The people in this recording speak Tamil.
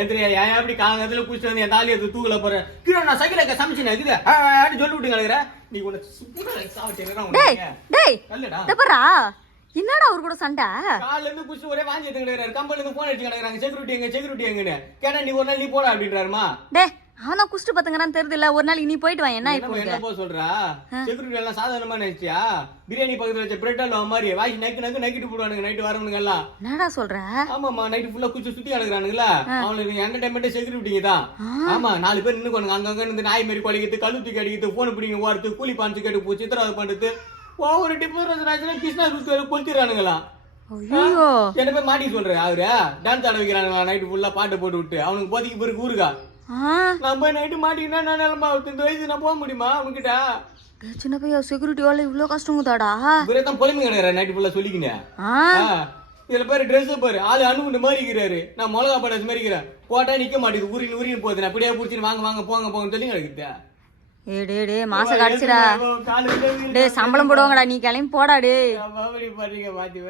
ஏந்திரியா ஏன் அப்படி காலங்கத்துல குடிச்சிட்டு வந்து என் தாலி எடுத்து தூக்கல போறேன் கீழே நான் சைக்கிள் சமைச்சு இருக்குது சொல்லி விட்டு கிடக்குற நீ டேய் என்னடா அவர் கூட சண்டை காலைல இருந்து குடிச்சு ஒரே வாங்கி எடுத்து கிடக்குறாரு கம்பெனில இருந்து போன் அடிச்சு கிடக்குறாங்க செக்யூரிட்டி எங்கன்னு கேட்டா நீ ஒரு நாள் நீ போடா அப்படின்றாருமா டேய் அவனா குஷ்டு பத்துங்கறான்னு தெரியுது இல்ல ஒரு நாள் இனி போயிட்டு வா என்ன என்ன போ சொல்றா செக்யூரிட்டி எல்லாம் சாதாரணமா நினைச்சியா பிரியாணி பக்கத்துல வச்ச பிரெட் அல்வா மாதிரி வாங்கி நக்கிட்டு போடுவானுங்க நைட்டு வரவனுங்க எல்லாம் என்னடா சொல்ற ஆமாமா நைட்டு ஃபுல்லா குச்சி சுத்தி கிடக்குறானுங்களா அவனுக்கு என்டர்டைன்மெண்ட் செக்யூரிட்டிங்க தான் ஆமா 4 பேர் நின்னுக்கோனுங்க அங்கங்க இருந்து நாய் மாதிரி குலைக்கிறது கழுத்துக்கு அடிக்கிறது போன் பிடிங்க ஓடுறது கூலி பாஞ்சு கேட்டு போச்சு சித்திரவதை பண்றது ஒவ்வொரு டிஃபரன்ஸ் கிருஷ்ணா சுத்தி கொளுத்திடுறானுங்களா என்ன போய் மாட்டி சொல்றேன் அவரு டான்ஸ் ஆட வைக்கிறானுங்களா நைட்டு ஃபுல்லா பாட்டு போட்டு விட்டு அவனுக்கு போதிக்கு பிறகு ஊருக்கா நான் போய் நைட்டு மாட்டிக்கினா நான் நிலமா 20 வயசு நான் போக முடியுமா அவன்கிட்ட சின்ன பையா செக்யூரிட்டியால இவ்வளவு கஷ்டங்குதாடா இவரே தான் பொலிமை கிடையாது நைட்டு ஃபுல்லா சொல்லிக்கினேன் இதுல பேரு ட்ரெஸ் பாரு ஆளு அணுகுண்டு மாதிரி இருக்கிறாரு நான் மிளகா படாது மாதிரி இருக்கிறேன் போட்டா நிக்க மாட்டேங்குது உரின்னு போகுது நான் அப்படியே பிடிச்சிட்டு வாங்க போங்கன்னு சொல்லி கிடக்குது டே மாசம் கடிச்சுடா டே சம்பளம் போடுவாங்கடா நீ கிளம்பி போடா டே பாத்தீங்க மாத்தி